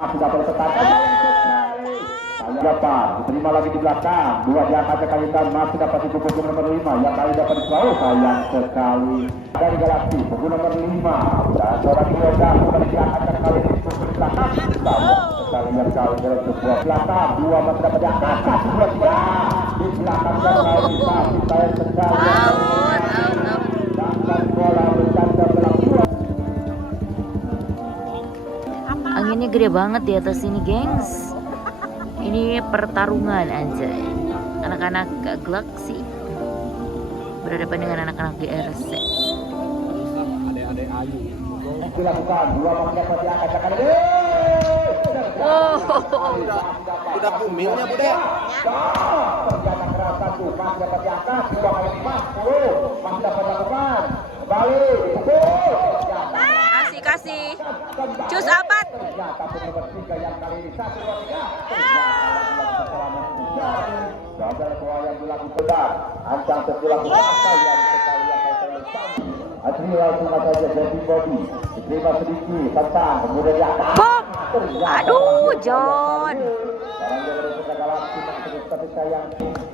Sudah tertetapkan dapat diterima lagi di belakang, dua diangkat kali dan masih dapat dipukul nomor 5 yang kali dapat diselalu sayang sekali dari Galaksi pukul nomor 5 dan seorang Yoga kembali diangkat kali dipukul di belakang sayang sekali yang kali dari sebuah belakang dua masih dapat diangkat dua tiga di belakang dan kali masih sayang sekali dan bola bercanda berlaku. Anginnya gede banget di atas sini, gengs. Ini pertarungan aja. Anak-anak Galaksi berhadapan dengan anak-anak GRC. Adik-adik Ayu dilakukan dua mendapat diangkat kali ini. Udah kumilnya, Bude. Ternyata keras satu masih dapat diangkat dua kali 40 masih dapat dilakukan kembali dipukul. Kasih cus apat. Ternyata nomor 3 yang kali ini 1 2 3 gagal dua yang dilakukan ancang terdilakukan yang Adri langsung saja jadi body diterima sedikit tentang kemudian diangkat. Aduh John tapi sayang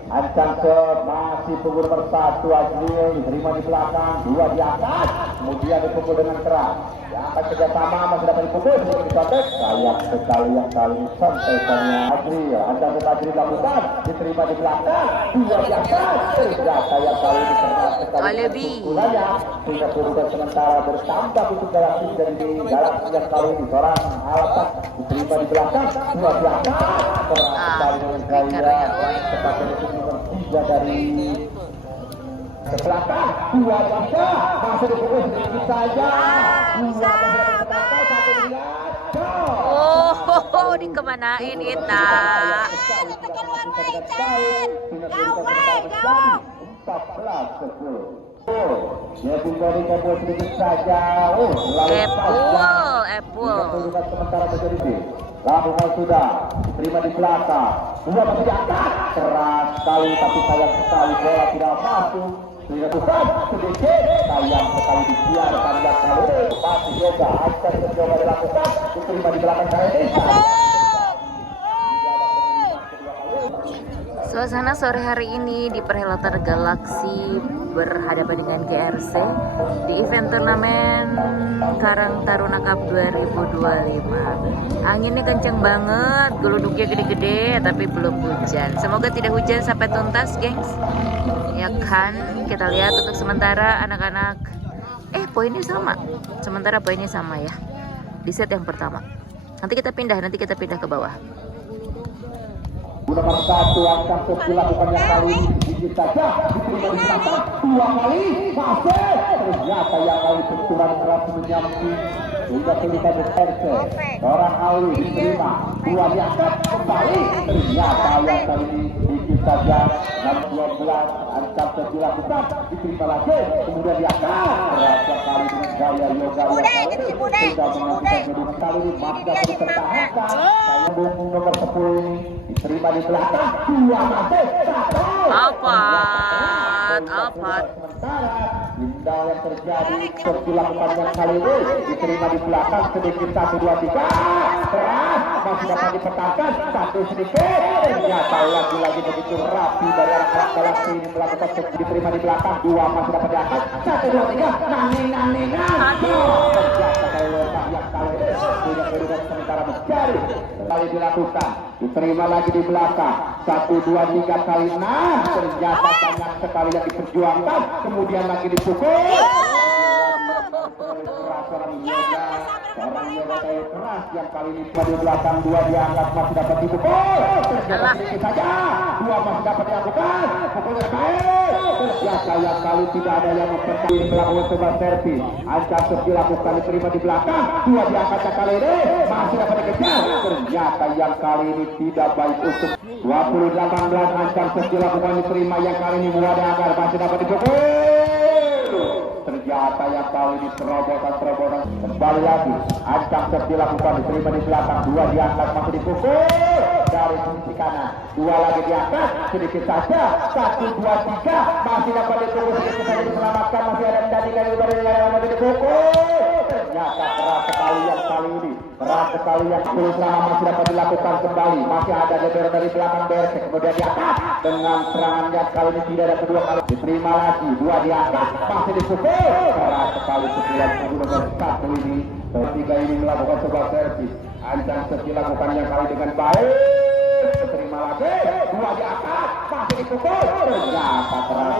ancang ke masih pukul nomor 1 Azril diterima di belakang dua diangkat kemudian dipukul dengan keras diangkat kerjasama masih dapat dipukul sedikit dicontek sayang sekali yang kali sampaikannya Azril ancang ke Azril lakukan diterima di belakang dua diangkat ternyata yang kali ini sekali pukulannya sehingga kemudian sementara bertambah untuk Galaksi dan di Galaksi yang kali ini seorang alasan diterima di belakang dua diangkat sekali dengan gaya tepatnya itu nomor 3 dari ke belakang dua tiga masih dipukul sedikit saja oh dikemanain Ita jauh 14-10 dia kembali kabur sedikit saja Apple sementara menjadi langsung sudah terima di belakang dua masih diangkat keras sekali tapi sayang sekali bola tidak masuk sehingga Tuhan sedikit sayang sekali dibiarkan yang kali ini masih Yoga akan mencoba dilakukan diterima di belakang kali ini. Suasana sore hari ini di perhelatan Galaksi berhadapan dengan GRC di event turnamen Karang Taruna Cup 2025. Anginnya kenceng banget, geluduknya gede-gede, tapi belum hujan. Semoga tidak hujan sampai tuntas, gengs. Ya kan, kita lihat untuk sementara anak-anak. Poinnya sama. Sementara poinnya sama ya. Di set yang pertama. Nanti kita pindah ke bawah. Nomor 1 akan terus dilakukan yang kali ini sedikit saja diterima di belakang dua kali masih ternyata yang kali benturan keras menyamping sudah terlihat RC orang Ali diterima dua diangkat kembali ternyata yang kali ini sedikit saja 6-12 ancam terus dilakukan diterima lagi kemudian diangkat keras yang kali dengan gaya Yoga yang kali ini sudah mengajukan kedua kali ini masih dapat dipertahankan saya dukung nomor 10 ini diterima di belakang dua masih satu Alfat indah yang terjadi terus dilakukan yang kali ini diterima di belakang sedikit 1 2 3 keras masih dapat dipertahankan satu sedikit ternyata lagi-lagi begitu rapi dari anak Galaksi ini melakukan diterima di belakang dua masih dapat diangkat 1 2 3 nanging ternyata kalau yang kali ini punya kedudukan sementara mencari kali dilakukan diterima lagi di belakang 1 2 3 kali ternyata banyak sekali yang diperjuangkan kemudian lagi dipukul orang Yoga kayu keras yang kali ini di belakang dua diangkat masih dapat dipukul ternyata sedikit saja dua masih dapat dilakukan pukulnya baik ternyata yang kali tidak ada yang mempercayai melakukan sebuah servis ancam terus dilakukan diterima di belakang dua diangkat kali ini masih dapat dikejar ternyata yang kali ini tidak baik untuk 20-18 ancam terus dilakukan diterima yang kali ini mulai diangkat masih dapat dipukul ternyata yang kali ini terobosan kembali lagi ancam terus dilakukan diterima di belakang dua diangkat masih dipukul dari sisi kanan dua lagi diangkat sedikit saja 1 2 3 masih dapat dipukul sedikit saja diselamatkan masih ada dari udara yang masih dipukul ternyata keras sekali yang kali ini. Keras sekali yang sepuluh serangan masih dapat dilakukan kembali. Masih ada Lebero dari belakang Berse. Kemudian diangkat dengan serangannya kali ini tidak ada kedua kali. Diterima lagi, dua diangkat, masih dipukul. Keras sekali pukulan punggung nomor satu ini. Ketiga ini melakukan sebuah servis. Ancang Seti lakukan yang kali dengan baik. Terima lagi, dua diangkat, masih dipukul. Ternyata keras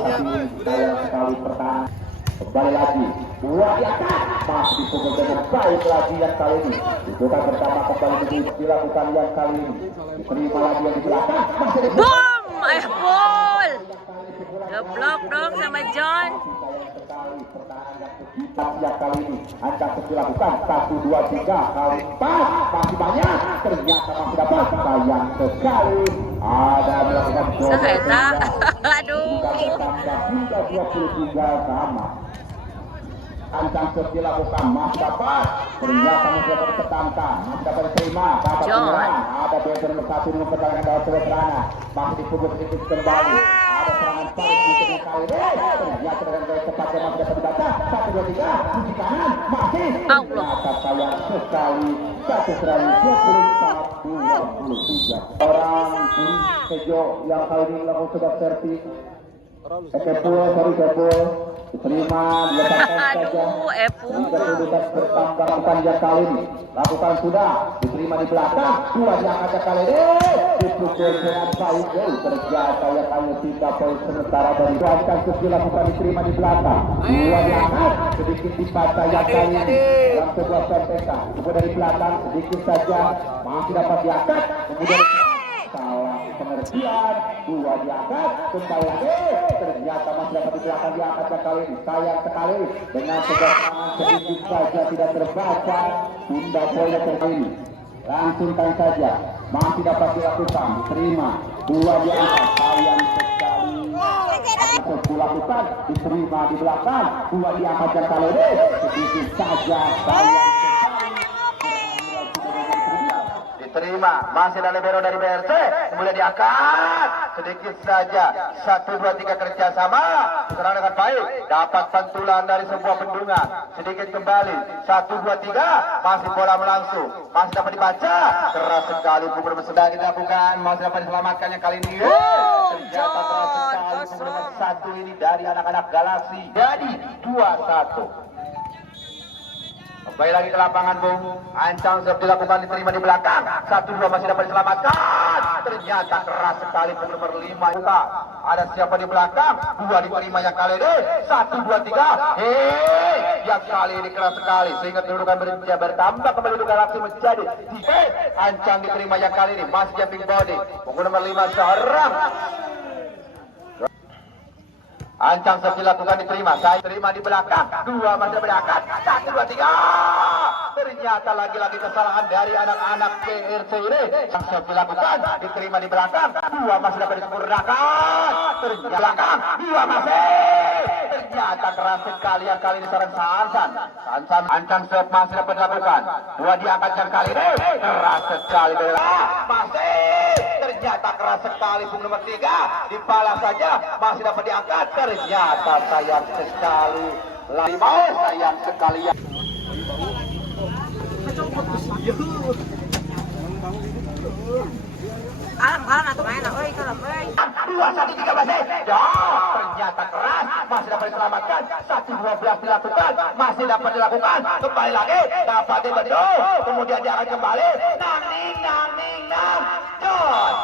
sekali pertahanan. Kembali lagi, dua diangkat, masih dipukul dengan baik lagi yang kali ini. Dibuka pertama kembali dilakukan yang kali ini. Diterima lagi yang di belakang, masih dipukul. Boom! Full! Geblok dong sama John. Yang kali ini Ancang Seti lakukan 1, 2, 3 kali 4 masih banyak, ternyata masih dapat. Sayang sekali ada melakukan Saheta. Aduh. hingga 23 sama. Ancang Seti lakukan masih dapat, ternyata masih dapat dipertahankan, masih dapat diterima, dapat John. menyerang. Ada BSR nomor 1 dengan pertahanan dalam sebuah serangan, masih dipukul sedikit kembali. Ada serangan balik untuk yang kali ini, ternyata dengan gaya cepat yang masih dapat dibaca. 1, 2, 3 sisi kanan masih. Allah. Ternyata sayang sekali satu serangan 24-23. Orang Tejo yang kali ini melakukan sebuah servis. Kepul, sorry Kepul, diterima, diletakkan saja. Aduh, Epu. Jika kedudukan bertambah panjang kali ini, lakukan sudah, diterima di belakang, dua diangkat kali ini, dipukul dengan baik, terjata yang kali 3 poin sementara dari Ancang Seti lakukan diterima di belakang, dua diangkat, sedikit dibaca yang kali ini, dalam sebuah sentekan, kemudian dari belakang, sedikit saja, masih dapat diangkat, kemudian salah pengertian, dua diangkat, kembali lagi, ternyata masih dapat di belakang diangkat yang kali ini. Sayang sekali dengan sebuah tangan sedikit saja tidak terbaca, tunda poin kali ini. Langsungkan saja, masih dapat dilakukan, diterima, dua diangkat, sayang sekali. Harus dilakukan, diterima di belakang, dua diangkat yang kali ini, sedikit saja, sayang sekali. Diterima, masih ada Lebero dari BRC, kemudian diangkat, sedikit saja, 1, 2, 3 kerjasama, serang dengan baik, dapat pantulan dari sebuah bendungan, sedikit kembali, 1, 2, 3, masih bola melangsung, masih dapat dibaca, keras sekali pukul nomor 9 dilakukan, masih dapat diselamatkan yang kali ini, ternyata keras sekali pukul nomor 1 ini dari anak-anak Galaksi, jadi 2-1. Kembali lagi ke lapangan, Bung. Ancang Seti dilakukan, diterima di belakang. 1, 2 masih dapat diselamatkan. Ternyata keras sekali pukul nomor 5. Ada siapa di belakang? 2 diterima yang kali ini. 1, 2, 3. Yang kali ini keras sekali. Sehingga kedudukan bertambah kembali untuk Galaksi menjadi 3. Ancang diterima yang kali ini. Masih jumping body. Pukul nomor 5 seorang. Ancang Seti lakukan diterima, saya terima di belakang, 2 masih berangkat, 1, 2, 3. Ternyata lagi-lagi kesalahan dari anak-anak BRC ini. Ancang Seti lakukan, diterima di belakang, 2 masih dapat disempurnakan. Ternyata belakang, 2 masih. Ternyata keras sekali yang kali ini seorang Sansan. Ancang Seti masih dapat dilakukan, 2 diangkat yang kali ini. Keras sekali masih. Ternyata keras sekali punggung nomor 3, dibalas saja, masih dapat diangkat. Ternyata sayang sekali, sayang sekali ya. Alam atau main, oi kalau oi. 2, 1, 3 masih. Ya, ternyata keras, masih dapat diselamatkan. 1, 12 dilakukan, masih dapat dilakukan. Kembali lagi, dapat dibentuk, kemudian dia akan kembali. Nang.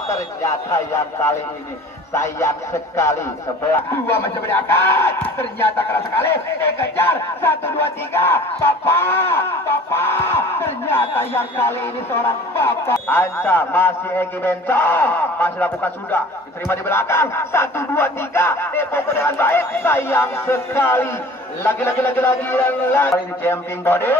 Ternyata yang kali ini sayang sekali, sebelah 2 masih berangkat, ternyata keras sekali, dikejar, 1, 2, 3, Bapak, ternyata yang kali ini seorang Bapak. Ancang masih Egi Bencong, masih lakukan sudah, diterima di belakang, 1, 2, 3, dipukul dengan baik, sayang sekali, lagi, dan lagi, ini jumping body,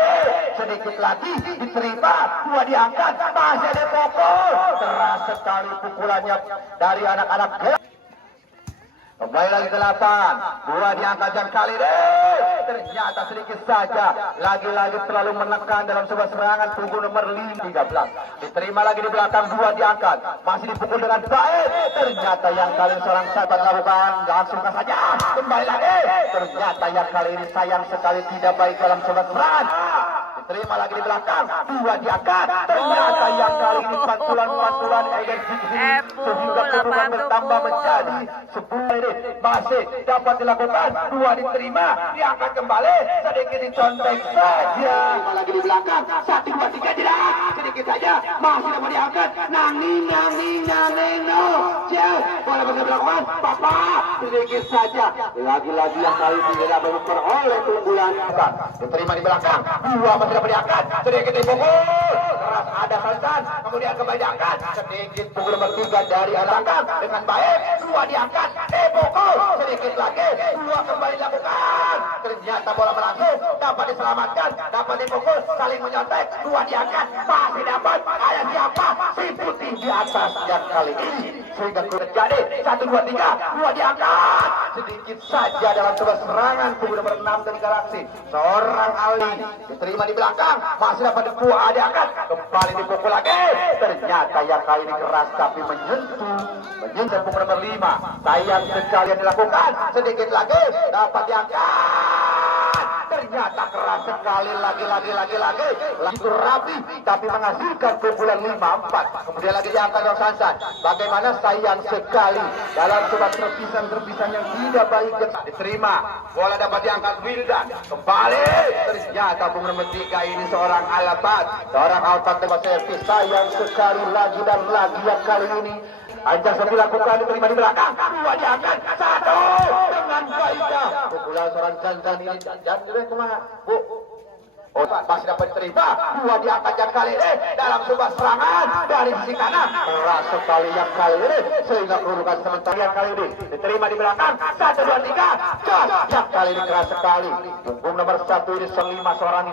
sedikit lagi, diterima, 2 diangkat, masih dipukul, keras sekali pukulannya dari anak-anak. Kembali lagi ke lapangan, 2 diangkat yang kali ini, ternyata sedikit saja, lagi-lagi terlalu menekan dalam sebuah serangan punggung nomor 13. Diterima lagi di belakang, 2 diangkat, masih dipukul dengan baik, ternyata yang kali ini seorang sahabat lakukan, langsungkan saja, kembali lagi, ternyata yang kali ini sayang sekali tidak baik dalam sebuah serangan. diterima lagi di belakang, dua diangkat, ternyata yang kali ini pantulan-pantulan energi sehingga kedudukan bertambah menjadi 10 ini masih dapat dilakukan, dua diterima, diangkat kembali, sedikit dicontek saja. Terima lagi di belakang, 1, 2, 3 tidak, sedikit saja, masih dapat diangkat, nanging, no, boleh berlakukan, papa, sedikit saja, lagi-lagi yang kali ini tidak memperoleh keunggulan. Diterima di belakang, dua masih dapat diangkat, sedikit dipukul, keras ada Sansan, kemudian kembali diangkat, sedikit pukul nomor 3 dari arah belakang dengan baik, dua diangkat, dipukul, sedikit lagi, dua kembali dilakukan, ternyata bola berlangsung, dapat diselamatkan, dapat dipukul, saling menyontek, dua diangkat, masih dapat, ada siapa, si putih di atas yang kali ini, sehingga terjadi, 1, 2, 3, dua diangkat, sedikit saja dalam sebuah serangan kubu nomor 6 dari Galaksi, seorang Ali diterima di belakang, masih dapat dua diangkat, kembali dipukul lagi, ternyata yang kali ini keras tapi menyentuh kubu nomor 5, sayang sekali yang dilakukan, sedikit lagi dapat diangkat, ternyata keras sekali lagi rapi tapi menghasilkan pukulan 5-4, kemudian lagi diangkat oleh Sansan, bagaimana sayang sekali dalam sebuah terpisan yang tidak baik, diterima, bola dapat diangkat Wildan, kembali, ternyata bung nomor 3 ini seorang Alpat tempat servis, sayang sekali lagi dan lagi yang kali ini Anjang sudah dilakukan, diterima di belakang, dua diangkat, 1 dengan baiknya, pukulan seorang Zanzan ini, Jangan kemana, Bu? Oh, masih dapat diterima, dua diangkat yang kali ini dalam sebuah serangan dari sisi kanan, keras sekali yang kali ini sehingga kedudukan sementara yang kali ini diterima di belakang, 1, 2, 3, yang kali ini keras sekali, punggung nomor 1 ini 5 seorang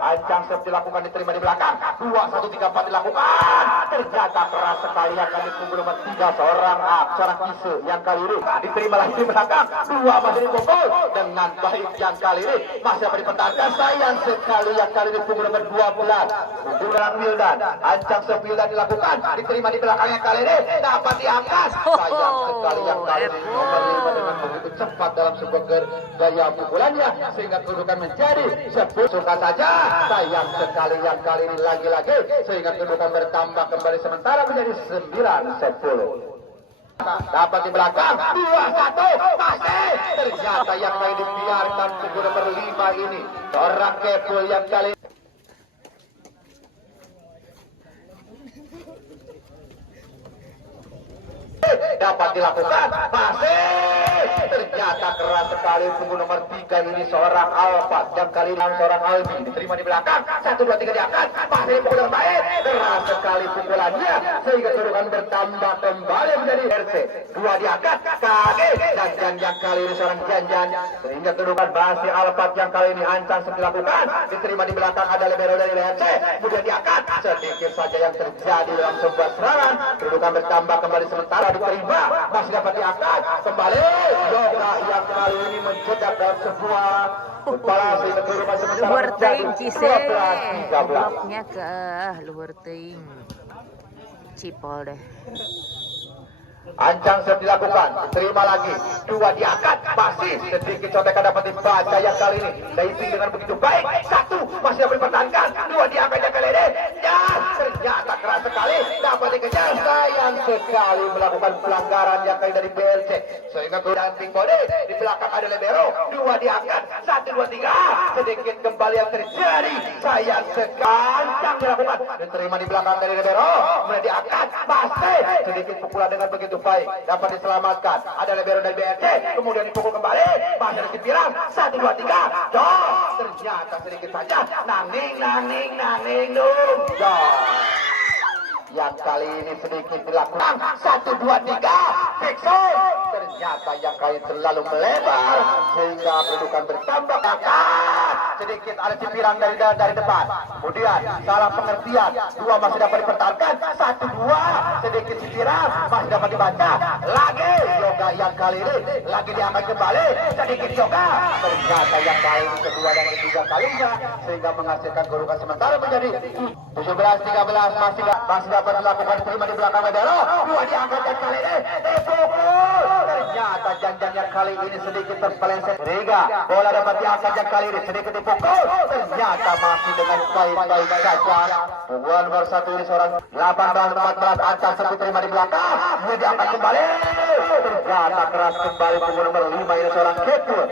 Anjang sudah dilakukan, diterima di belakang, 2, 1, 3, 4 dilakukan, ternyata keras sekali yang kali punggung nomor 3 seorang Kise yang kali ini diterima lagi di belakang, 2 masih dipukul dengan baik yang kali ini masih dapat dipertahankan, sayang sekali yang kali ini punggung nomor 12 punggung Wildan, Anjang Wildan dilakukan, diterima di belakang yang kali ini dapat diangkat, sayang sekali yang kali ini nomor 5 dengan begitu cepat dalam sebuah gaya pukulannya sehingga kedudukan menjadi 10, suka saja, sayang sekali yang kali ini lagi-lagi sehingga kedudukan bertambah kembali sementara menjadi 9-10. Dapat di belakang, 2-1, masih ternyata yang lain dibiarkan punggung nomor 5 ini seorang Kepul yang kali dapat dilakukan, masih ternyata keras sekali punggung nomor 3 ini seorang Alpat yang kali ini seorang Albi diterima di belakang, 1, 2, 3 diangkat, masih pukul yang baik, keras sekali pukulannya sehingga kedudukan bertambah kembali menjadi RC, 2 diangkat, kaki dan yang kali ini seorang Janjan sehingga kedudukan masih Alpat yang kali ini Anjang dilakukan, diterima di belakang, ada libero dari RC, kemudian diangkat, sedikit saja yang terjadi dalam sebuah serangan, kedudukan bertambah kembali sementara diterima, masih dapat diangkat, kembali Yoga yang kali ini mencetak dalam sebuah balasi kedudukan sementara luhur teuing menjadi Cise, 12-13. bloknya ke luhur teuing, cipol deh. Anjang sudah dilakukan, diterima lagi, 2 diangkat, masih sedikit contekan dapat dibaca yang kali ini, diving dengan begitu baik, 1 masih dapat dipertahankan, 2 diangkat yang kali ini, dan ternyata keras sekali, dapat dikejar, sayang sekali melakukan pelanggaran yang kali dari BLC, sehingga kemudian ping body, di belakang ada libero, 2 diangkat, 1, 2, 3, sedikit kembali yang terjadi, sayang sekali, Anjang dilakukan, diterima di belakang dari libero, kemudian diangkat, masih sedikit pukulan dengan begitu baik, dapat diselamatkan, ada libero dari BRC, kemudian dipukul kembali, masih sedikit pirang, 1, 2, 3, ternyata sedikit saja, nanging, yang kali ini sedikit dilakukan, 1, 2, 3, Dixon, ternyata yang kali terlalu melebar, sehingga kedudukan bertambah, sedikit ada cipirang dari depan, kemudian salah pengertian, 2 masih dapat dipertahankan, 1, 2, sedikit cipirang, masih dapat dibaca, lagi, Yoga yang kali ini, lagi diangkat kembali, sedikit Yoga, ternyata yang kali ini kedua dan ketiga kalinya, sehingga menghasilkan kedudukan sementara menjadi 17-13, masih dapat dilakukan, diterima di belakang libero, 2 diangkat kali ini, dipukul, ternyata ternyata Janjang yang kali ini sedikit terpeleset. Riga, bola dapat diangkat yang kali ini sedikit dipukul. Ternyata masih dengan baik-baik saja. Pukulan nomor 1 ini seorang 18-14 Ancang Sepi terima di belakang. Dia diangkat kembali. Ternyata keras kembali punggung nomor 5 ini seorang Ketul.